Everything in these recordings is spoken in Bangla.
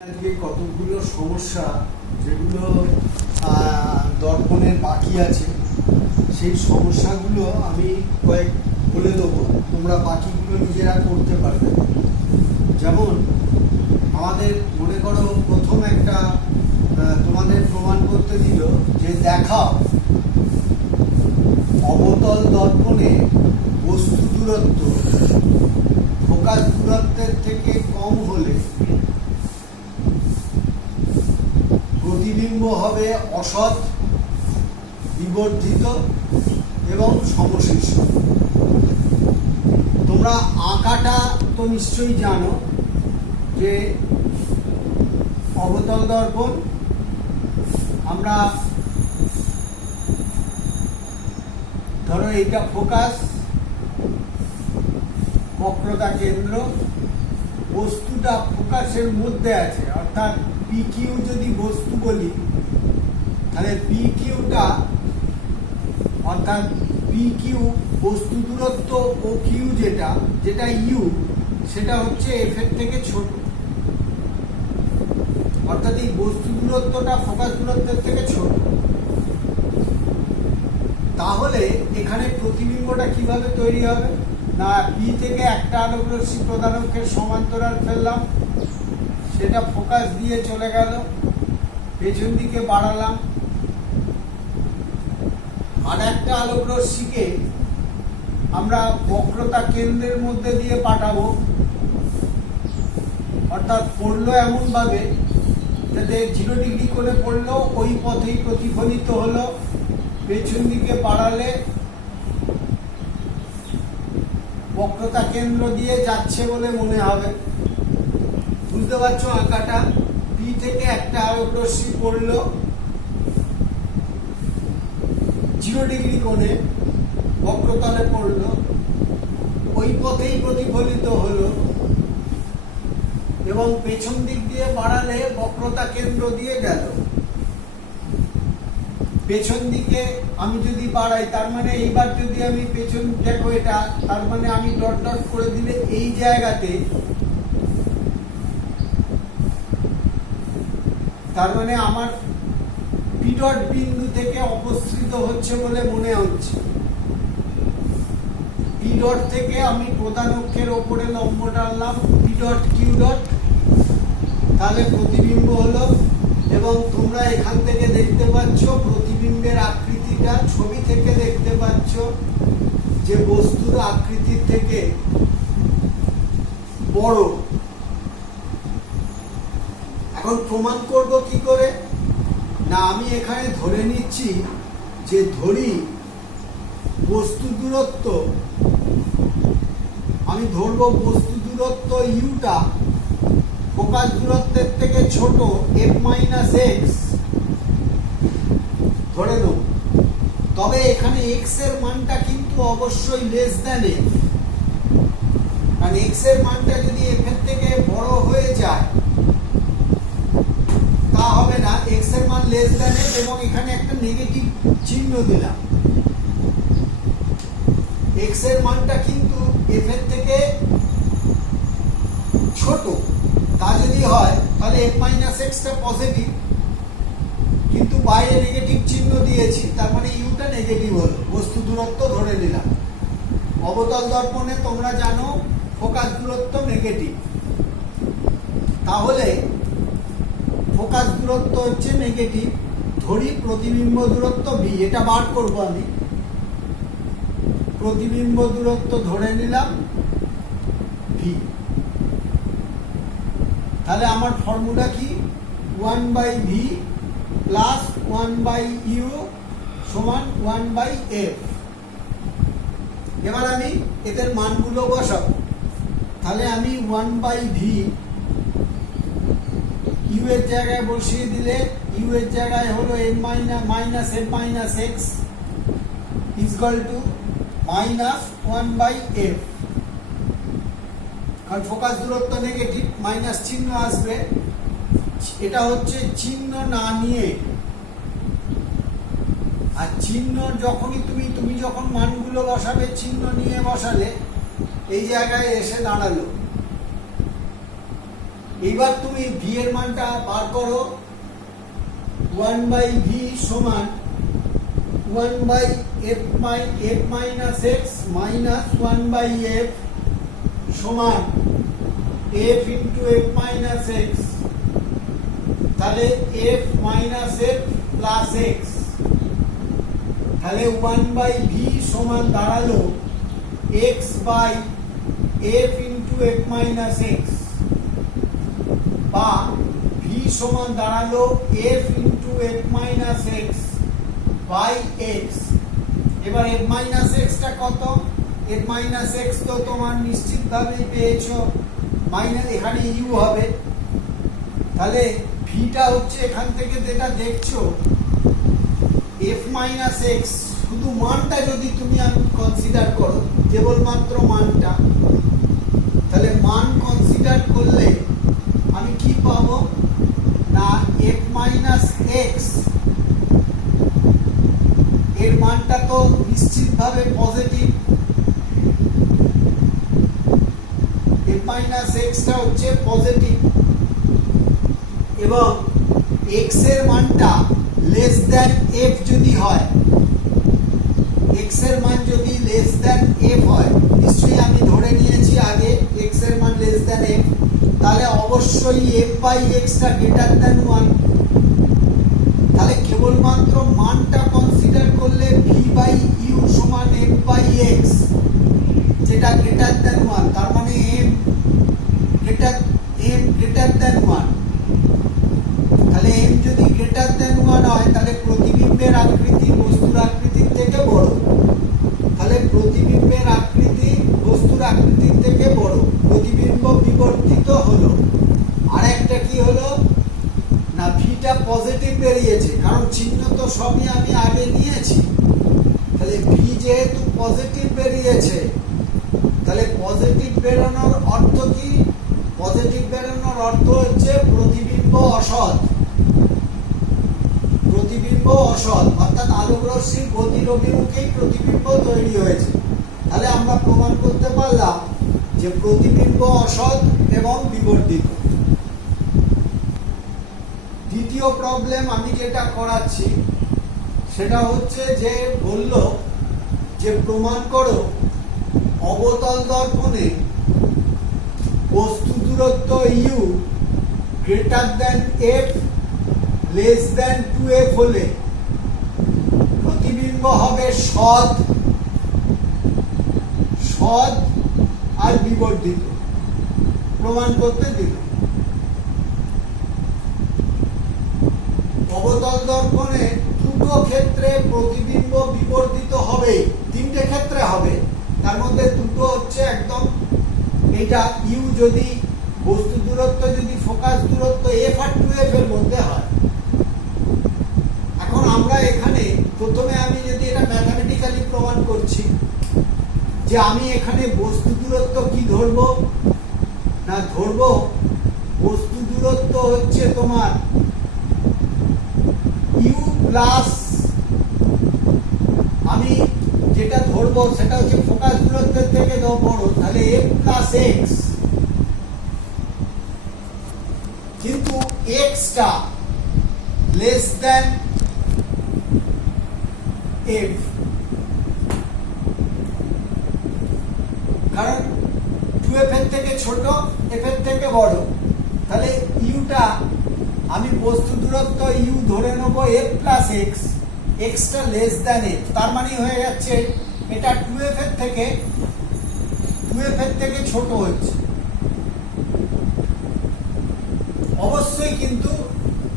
আজকে কতগুলো সমস্যা যেগুলো দর্পণের বাকি আছে, সেই সমস্যাগুলো আমি কয়েক বলে দেবো, তোমরা বাকিগুলো নিজেরা করতে পারবে। যেমন আমাদের মনে করো প্রথম একটা তোমাদের প্রমাণ করতে দিল যে দেখাও অবতল দর্পণে বস্তু দূরত্ব ফোকাস দূরত্বের থেকে কম হলে প্রতিবিম্ব হবে অসৎ, বিবর্ধিত এবং সমশীর্ষ। তোমরা আঁকাটা তো নিশ্চয়ই জানো যে অবতল দর্পণ আমরা ধরো এইটা ফোকাস, বক্রতা কেন্দ্র, বস্তুটা ফোকাসের মধ্যে আছে, অর্থাৎ পি কিউ যদি বস্তু বলি তাহলে পি কিউটা অর্থাৎ পি কিউ বস্তু দূরত্ব ও কিউ যেটা ইউ সেটা হচ্ছে এফ এর থেকে ছোট, অর্থাৎ এই বস্তু দূরত্বটা ফোকাস দূরত্বের থেকে ছোট। তাহলে এখানে প্রতিবিম্বটা কিভাবে তৈরি হবে? না, পি থেকে একটা আলোক রশ্মি প্রধানকের সমান্তরাল ফেললাম, সেটা ফোকাস দিয়ে চলে গেল, পেছন দিকে বাড়ালাম, আর একটা আলোক রশ্মিকে আমরা বক্রতা কেন্দ্রের মধ্যে দিয়ে পাঠাবো, অর্থাৎ পড়লো এমন ভাবে যাতে 0 ডিগ্রি কোণে পড়লো, ওই পথেই প্রতিফলিত হলো, পেছন দিকে বাড়ালে বক্রতা কেন্দ্র দিয়ে যাচ্ছে বলে মনে হবে। বুঝতে পারছো আঁকাটা? পি থেকে একটা আলোক রশ্মি পড়লো 0 ডিগ্রি কোণে, বক্রতলে পড়লো, ওই পথেই প্রতিফলিত হলো এবং পেছন দিক দিয়ে বাড়ালে বক্রতা কেন্দ্র দিয়ে গেল। পেছন দিকে আমি যদি বাড়াই, তার মানে এইবার যদি আমি পেছন দেখো এটা, তার মানে আমি ডট ডট করে দিলে এই জায়গাতে, তার মানে আমার পি ডট বিন্দু থেকে অপসৃত হচ্ছে বলে মনে হচ্ছে। পি ডট থেকে আমি প্রধান অক্ষের ওপরে লম্ব টানলাম, পি ডট কিউ ডট, তাহলে প্রতিবিম্ব হলো। এবং তোমরা এখান থেকে দেখতে পাচ্ছ প্রতিবিম্বের আকৃতিটা, ছবি থেকে দেখতে পাচ্ছ যে বস্তুর আকৃতির থেকে বড়। এখন প্রমাণ করব কি করে? না, আমি এখানে ধরে নিচ্ছি যে ধরি বস্তু দূরত্ব, আমি ধরবো বস্তু দূরত্ব ইউটা ফোকাস দূরত্বের থেকে ছোট, এফ মাইনাস এক্স ধরে নেব। তবে এখানে এক্স এর মানটা কিন্তু অবশ্যই লেস দ্যান এফ, কারণ এক্স এর মানটা যদি এফ এর থেকে বড় হয়ে যায় তা হবে না। এক্স এর মান লেস দ্যান এফ এবং এখানে একটা নেগেটিভ চিহ্ন দিলাম। এক্স এর মানটা কিন্তু এফ এর থেকে ছোট, তা যদি হয় তাহলে এফ মাইনাস এক্সটা পজিটিভ, কিন্তু বাইরে নেগেটিভ চিহ্ন দিয়েছি, তার মানে ইউটা নেগেটিভ হলো, বস্তু দূরত্ব ধরে নিলাম। অবতল দর্পণে তোমরা জানো ফোকাস দূরত্ব নেগেটিভ, তাহলে ফোকাস দূরত্ব হচ্ছে নেগেটিভ, ধরি প্রতিবিম্ব দূরত্ব ভি, এটা বার করব আমি। প্রতিবিম্ব দূরত্ব ধরে নিলাম ভি, তাহলে আমার ফর্মুলা কি? 1/v প্লাস 1/u সমান 1/f। এবার আমি এদের মানগুলো বসাবো, তাহলে আমি 1/v ইউ এর জায়গায় বসিয়ে দিলে, ইউ এর জায়গায় হলো m minus m minus x equal to minus 1/f, কারণ ফোকাস দূরত্ব নেগেটিভ, মাইনাস চিহ্ন আসবে। এটা হচ্ছে চিহ্ন না নিয়ে, আর চিহ্ন যখনই তুমি যখন মানগুলো বসাবে চিহ্ন নিয়ে বসালে এই জায়গায় এসে দাঁড়ালো। এইবার তুমি ভি এর মানটা বার করো। 1/v সমান 1/f minus x minus 1/f সমান f into f minus x, তাহলে f minus f plus x, তাহলে 1/v সমান দাঁড়ালো x by f into f minus x, বা v সমান দাঁড়ালো f into f minus x by x। এবার f minus x টা কত? f minus x তো তোমার নিশ্চিতভাবে পেয়েছো, মাইনাস এখানে u হবে, তাহলে v টা হচ্ছে এখান থেকে যেটা দেখছো f minus x, শুধু মানটা যদি তুমি কনসিডার করো, কেবলমাত্র মানটা, তাহলে মান কনসিডার করলে আমি কি পাবো না f minus x এর মানটা তো নিশ্চিতভাবে পজিটিভ, f minus x টা হচ্ছে পজিটিভ, এবং x এর মানটা লেস দ্যান f যদি হয়, x এর মান যদি লেস দ্যান f হয়, নিশ্চয়ই আমি ধরে নিয়েছি আগে x এর মান লেস দ্যান f, তাহলে অবশ্যই f বাই x টা গ্রেটার দ্যান 1, তাহলে কেবলমাত্র মানটা কনসিডার করলে v বাই u সমান f বাই x, যেটা গ্রেটার দ্যান 1, তার মানে m গ্রেটার দ্যান 1, তাহলে m যদি গ্রেটার দ্যান 1 হয় তাহলে প্রতিবিম্বের আকৃতি বস্তুর আকৃতির থেকে বড়, তাহলে প্রতিবিম্বের আকৃতি বস্তুর আকৃতির থেকে বড়, প্রতিবিম্ব বিবর্তিত হলো। আর একটা কি হলো না ভিটা পজিটিভ বেরিয়েছে, কারণ চিহ্ন তো সবই আমি আগে নিয়েছি, তাহলে ভি যেহেতু পজিটিভ বেরিয়েছে, তাহলে পজিটিভ বেরোনোর অর্থ কি? পজিটিভ বেরোনোর অর্থ হচ্ছে প্রতিবিম্ব অসৎ, প্রতিবিম্ব অসৎ, অর্থাৎ আলোক রশ্মির গতির অভিমুখেই প্রতিবিম্ব তৈরি হয়েছে। তাহলে আমরা প্রমাণ করতে পারলাম যে প্রতিবিম্ব অসৎ এবং বিবর্তিত। দ্বিতীয় প্রবলেম আমি যেটা করাচ্ছি সেটা হচ্ছে যে বলল যে প্রমাণ করো অবতল দর্পণে বস্তু দূরত্ব u greater than f less than 2f হলে প্রতিবিম্ব হবে সৎ আর বিবর্তিত। প্রমাণ করতে দিল অবতল দর্পণে দুটো ক্ষেত্রে প্রতিবিম্ব বিবর্তিত হবে, তিনটে ক্ষেত্রে হবে, তার মধ্যে দুটো হচ্ছে একদম এটা ইউ যদি বস্তু দূরত্ব যদি ফোকাস দূরত্ব f আর 2f এর মধ্যে হয়। এখন আমরা এখানে প্রথমে আমি যদি এটা ম্যাথমেটিক্যালি প্রমাণ করছি যে আমি এখানে বস্তু দূরত্ব কি ধরবো না ধরবো বস্তু দূরত্ব হচ্ছে তোমার ইউ প্লাস, আমি যেটা ধরবো সেটা হচ্ছে ফোকাস দূরত্বের থেকে বড়, তাহলে f প্লাস এক্স, কিন্তু এক্স টা লেস দ্যান f, কারণ 2f এর থেকে ছোট f এর থেকে বড়, তাহলে ইউটা আমি বস্তু দূরত্ব ইউ ধরে নেব f প্লাস এক্স, এক্স টা লেস দ্যান f, তার মানে হয়ে যাচ্ছে এটা 2f এর থেকে ছোট হচ্ছে। অবশ্যই কিন্তু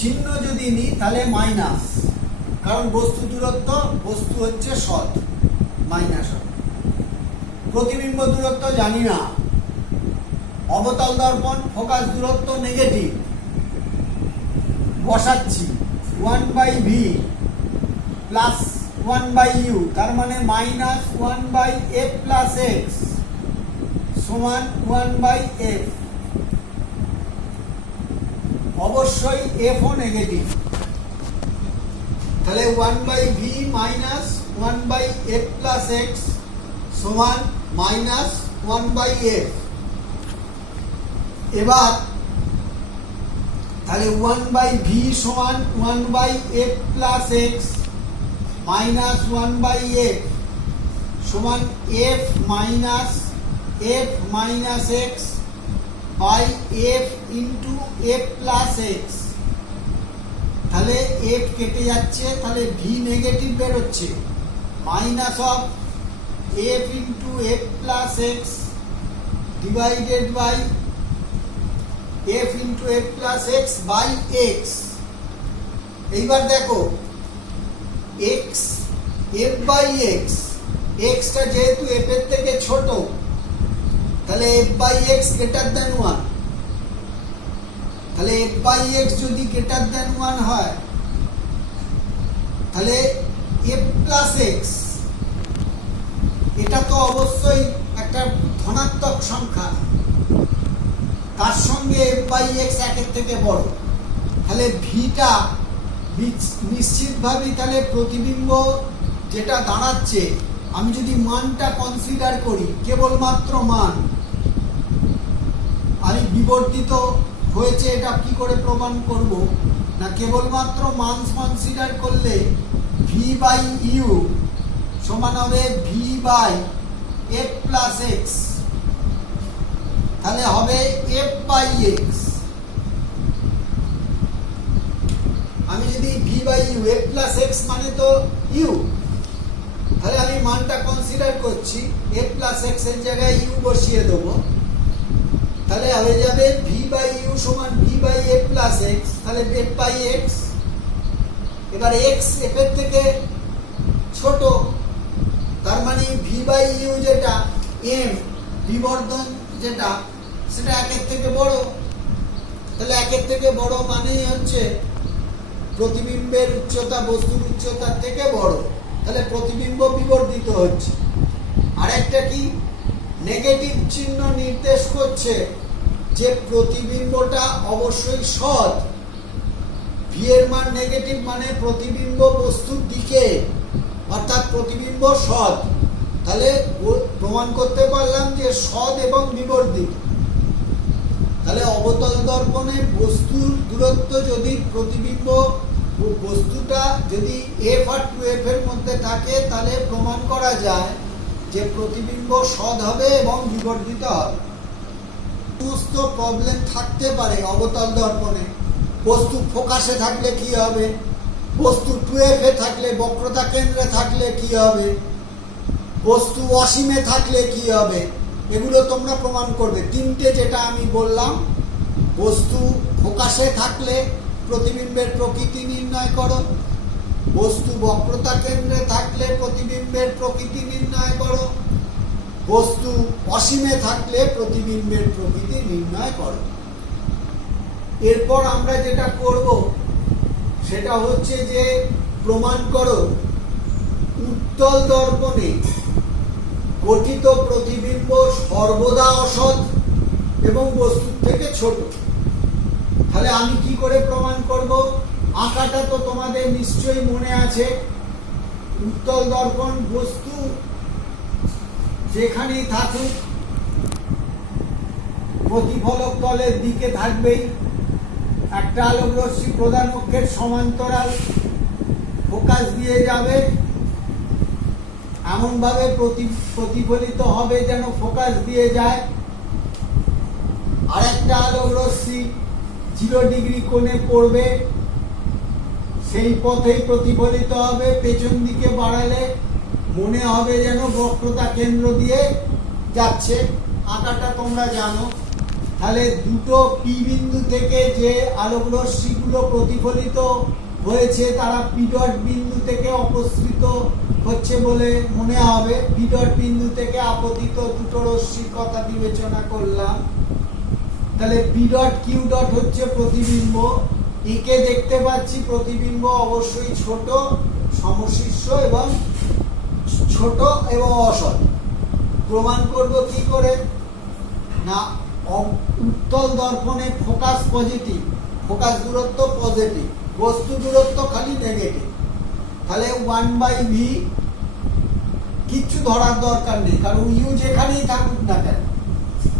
চিহ্ন যদি নিই তাহলে মাইনাস, কারণ বস্তু দূরত্ব বস্তু হচ্ছে সৎ, মাইনাস হবে। প্রতিবিম্ব দূরত্ব জানি না, অবতল দর্পণ ফোকাস দূরত্ব নেগেটিভ, বসাচ্ছি 1/v প্লাস 1/u, তার মানে মাইনাস 1/f প্লাস x সমান 1/f, অবশ্যই f ও নেগেটিভ, তাহলে 1/v minus 1/f plus x সমান মাইনাস 1/f। এবার তাহলে 1/v সমান 1/f plus x minus 1/f সমান f minus x by f into f plus x। তাহলে f কেটে যাচ্ছে, তাহলে v নেগেটিভ বেরোচ্ছে, minus of f into f plus x divided by f into f plus x by x। এইবার দেখো x f বাই x, xটা যেহেতু f এর থেকে ছোট, তাহলে f by x greater than 1। তাহলে f বাই x যদি গ্রেটার দেন 1 হয়, তাহলে f প্লাস x এটা তো অবশ্যই একটা ধনাত্মক সংখ্যা, তার সঙ্গে f বাই x একের থেকে বড়, তাহলে ভিটা নিশ্চিতভাবেই তাহলে প্রতিবিম্ব যেটা দাঁড়াচ্ছে, আমি যদি মানটা কনসিডার করি, কেবলমাত্র মান, আমি বিবর্তিত হয়েছে এটা কি করে প্রমাণ করব না, কেবলমাত্র মান কনসিডার করলে ভি বাই ইউ সমান হবে v by f plus x, তাহলে হবে এফ বাই এক্স। আমি যদি v by u, f plus x মানে তো ইউ, তাহলে আমি মানটা কনসিডার করছি, এফ প্লাস এক্স এর জায়গায় ইউ বসিয়ে দেবো, তাহলে হয়ে যাবে ভি বাই ইউ সমান v by f plus x, তাহলে এফ বাই এক্স। এবার এক্স এফ এর থেকে ছোট, তার মানে ভি বাই ইউ যেটা এম বিবর্ধন যেটা, সেটা একের থেকে বড়, তাহলে একের থেকে বড় মানেই হচ্ছে প্রতিবিম্বের উচ্চতা বস্তুর উচ্চতার থেকে বড়, তাহলে প্রতিবিম্ব বিবর্ধিত হচ্ছে। আরেকটা কি, নেগেটিভ চিহ্ন নির্দেশ করছে যে প্রতিবিম্বটা অবশ্যই সৎ, ভি এর মান নেগেটিভ মানে প্রতিবিম্ব বস্তুর দিকে, অর্থাৎ প্রতিবিম্ব সৎ, তাহলে প্রমাণ করতে পারলাম যে সৎ এবং বিবর্ধিত। তাহলে অবতল দর্পণে বস্তুর দূরত্ব যদি প্রতিবিম্ব বস্তুটা যদি এফ আর 2f এর মধ্যে থাকে, তাহলে প্রমাণ করা যায় যে প্রতিবিম্ব সৎ হবে এবং বিবর্ধিত হবে। সমস্ত প্রবলেম থাকতে পারে অবতল দর্পণে। বস্তু ফোকাসে থাকলে কি হবে, বস্তু 2f এ থাকলে, বক্রতা কেন্দ্রে থাকলে কি হবে, বস্তু অসীমে থাকলে কি হবে, এগুলো তোমরা প্রমাণ করবে। তিনটে যেটা আমি বললাম, বস্তু ফোকাসে থাকলে প্রতিবিম্বের প্রকৃতি নির্ণয় করো, বস্তু বক্রতা কেন্দ্রে থাকলে প্রতিবিম্বের প্রকৃতি নির্ণয় করো, বস্তু অসীমে থাকলে প্রতিবিম্বের প্রকৃতি নির্ণয় করো। এরপর আমরা যেটা করব সেটা হচ্ছে যে প্রমাণ করো উত্তল দর্পণে গঠিত প্রতিবিম্ব সর্বদা অসৎ এবং বস্তুর থেকে ছোট। তাহলে আমি কি করে প্রমাণ করব, আঁকাটা তো তোমাদের নিশ্চয়ই মনে আছে। উত্তল দর্পণ বস্তু যেখানেই থাকুক প্রতিফলক তলের দিকে থাকবেই, একটা আলোক রশ্মি প্রধান অক্ষের সমান্তরাল ফোকাস দিয়ে যাবে, এমন ভাবে প্রতিফলিত হবে যেন ফোকাস দিয়ে যায়। আরেকটা আলোক রশ্মি 0 ডিগ্রি কোণে পড়বে, সেই পথেই প্রতিফলিত হবে, পেছন দিকে বাড়ালে মনে হবে যেন বক্রতা কেন্দ্র দিয়ে যাচ্ছে। আঁকাটা তোমরা জানো। তাহলে দুটো পি বিন্দু থেকে যে আলোক রশ্মিগুলো প্রতিফলিত হয়েছে তারা পি ডট বিন্দু থেকে অপসৃত হচ্ছে বলে মনে হবে। পি ডট বিন্দু থেকে আপতিত দুটো রশ্মির কথা বিবেচনা করলাম। তাহলে পি ডট কিউ ডট হচ্ছে প্রতিবিম্ব, একে দেখতে পাচ্ছি প্রতিবিম্ব অবশ্যই ছোট, সমশীর্ষ এবং ছোট এবং অসৎ। প্রমাণ করব কি করে না, উত্তল দর্পণে ফোকাস পজিটিভ, ফোকাস দূরত্ব পজিটিভ, বস্তু দূরত্ব খালি নেগেটিভ। তাহলে 1/v কিচ্ছু ধরার দরকার নেই, কারণ ইউ যেখানেই থাকুক না কেন।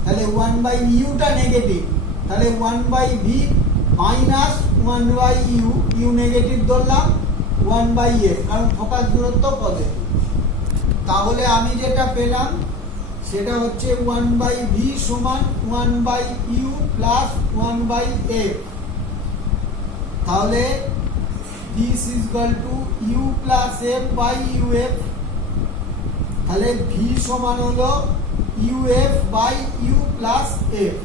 তাহলে 1/u টা নেগেটিভ, তাহলে 1/v minus 1/u, you negative ধরলাম, 1/f, কারণ ফোকাস দূরত্ব পজিটিভ। তাহলে আমি যেটা পেলাম সেটা হচ্ছে 1/v সমান 1/u প্লাস 1/f। তাহলে this is equal to u plus f by uf। তাহলে v সমান হলো uf by u plus f।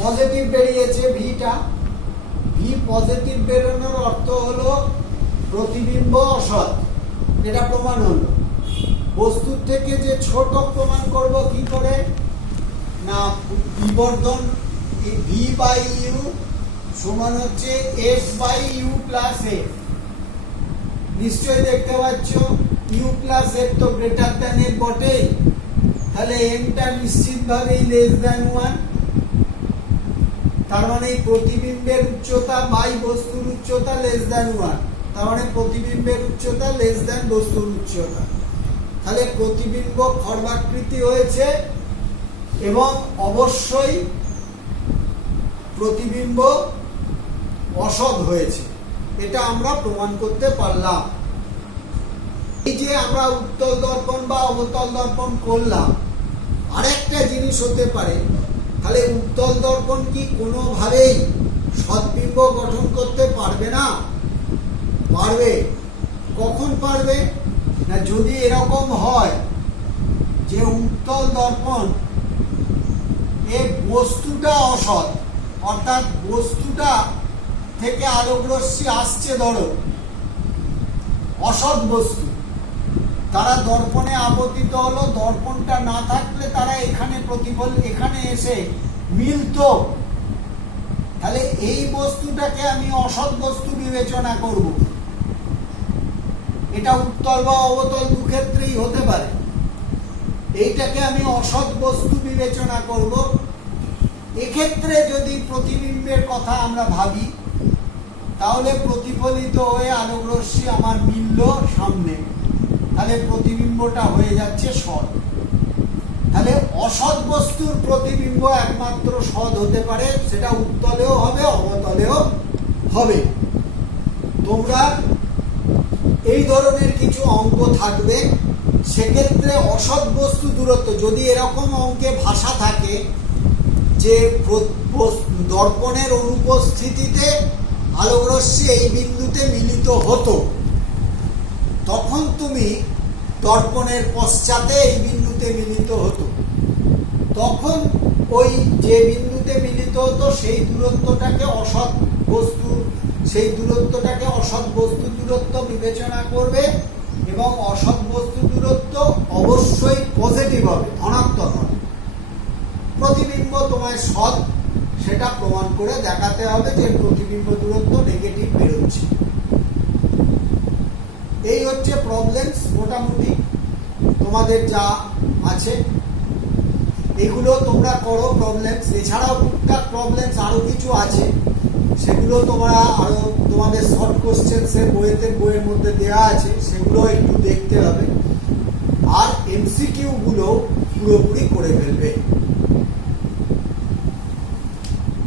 Positive বেরিয়েছে ভিটা, ভি পজিটিভ বেরোনোর অর্থ হলো প্রতিবিম্ব অসৎ, এটা প্রমাণ হলো। বস্তুর থেকে যে ছোট প্রমাণ করব কি করে, না বিবর্ধন ভি বাই ইউ সমান হচ্ছে f by u plus f. নিশ্চয়ই দেখতে পাচ্ছ ইউ প্লাস এফ তো গ্রেটার দ্যান এফ বটে, তাহলে এমটা নিশ্চিতভাবেই লেস দ্যান 1। তার মানে প্রতিবিম্বের উচ্চতা বাই বস্তুর উচ্চতা লেস দ্যান 1, তার মানে প্রতিবিম্বের উচ্চতা লেস দ্যান বস্তুর উচ্চতা। তাহলে প্রতিবিম্ব খর্বাকৃতি হয়েছে এবং অবশ্যই প্রতিবিম্ব অসৎ হয়েছে, এটা আমরা প্রমাণ করতে পারলাম। এই যে আমরা উত্তল দর্পণ বা অবতল দর্পণ করলাম, আরেকটা জিনিস হতে পারে, তাহলে উত্তল দর্পণ কি কোনোভাবেই সৎবিম্ব গঠন করতে পারবে না? পারবে। কখন পারবে না, যদি এরকম হয় যে উত্তল দর্পণ এই বস্তুটা অসৎ, অর্থাৎ বস্তুটা থেকে আলোকরশ্মি আসছে, ধরো অসৎ বস্তু, তারা দর্পণে আপতিত হলো, দর্পণটা না থাকলে তারা এখানে প্রতিফলন, এখানে এসে মিলতো, তাহলে এই বস্তুটাকে আমি অসৎ বস্তু বিবেচনা করব। এটা উত্তল বা অবতল দু ক্ষেত্রেই হতে পারে। এইটাকে আমি অসৎ বস্তু বিবেচনা করব। এক্ষেত্রে যদি প্রতিবিম্বের কথা আমরা ভাবি, তাহলে প্রতিফলিত হয়ে আলোকরশ্মি আমার মিলল সামনে, তাহলে প্রতিবিম্বটা হয়ে যাচ্ছে সৎ। তাহলে অসৎ বস্তুর প্রতিবিম্ব একমাত্র সৎ হতে পারে, সেটা উত্তলেও হবে অবতলেও হবে। তোমরা এই ধরনের কিছু অঙ্ক থাকবে, সেক্ষেত্রে অসৎ বস্তু দূরত্ব, যদি এরকম অঙ্কে ভাষা থাকে যে দর্পণের অনুপস্থিতিতে আলোকরশ্মি এই বিন্দুতে মিলিত হতো, তখন তুমি দর্পণের পশ্চাতে এই বিন্দুতে মিলিত হতো, তখন ওই যে বিন্দুতে মিলিত হতো সেই দূরত্বটাকে অসৎ বস্তু, সেই দূরত্বটাকে অসৎ বস্তু দূরত্ব বিবেচনা করবে এবং অসৎ বস্তু দূরত্ব অবশ্যই পজিটিভ হবে, ধনাত্মক হবে। প্রতিবিম্ব তোমায় সৎ, সেটা প্রমাণ করে দেখাতে হবে যে প্রতিবিম্ব দূরত্ব নেগেটিভ বেরোচ্ছে। এই হচ্ছে প্রবলেমস মোটামুটি তোমাদের যা আছে, এগুলো তোমরা করো প্রবলেমস। এছাড়াও টুকটাক প্রবলেমস আরো কিছু আছে, সেগুলো তোমরা আরো তোমাদের শর্ট কোশ্চেন্সের বইয়ের মধ্যে দেওয়া আছে, সেগুলো একটু দেখতে হবে। আর এমসিকিউ গুলো পুরোপুরি করে ফেলবে।